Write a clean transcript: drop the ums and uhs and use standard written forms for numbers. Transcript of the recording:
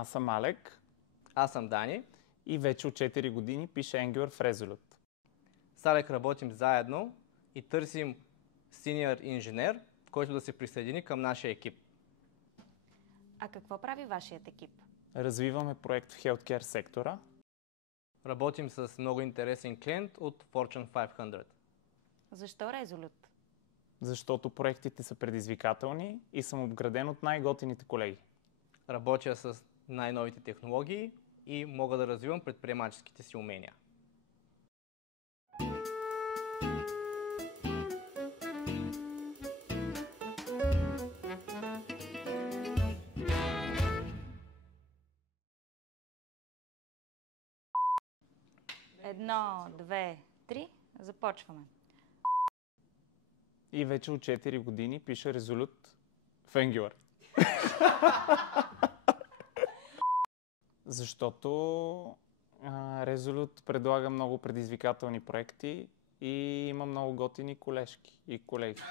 Аз съм Алек Аз съм Дани. и вече от 4 години пише Angular в Resolute. С Алек работим заедно и търсим синьор инженер, който да се присъедини към нашия екип. А какво прави вашият екип? Развиваме проект в Healthcare сектора. Работим с много интересен клиент от Fortune 500. Защо Resolute? Защото проектите са предизвикателни и съм обграден от най-готините колеги. Работя с най-новите технологии и мога да развивам предприемаческите си умения. Едно, две, три. Започваме. И вече от 4 години пише Resolute в Angular. Защото Resolute предлага много предизвикателни проекти и има много готини колежки и колеги.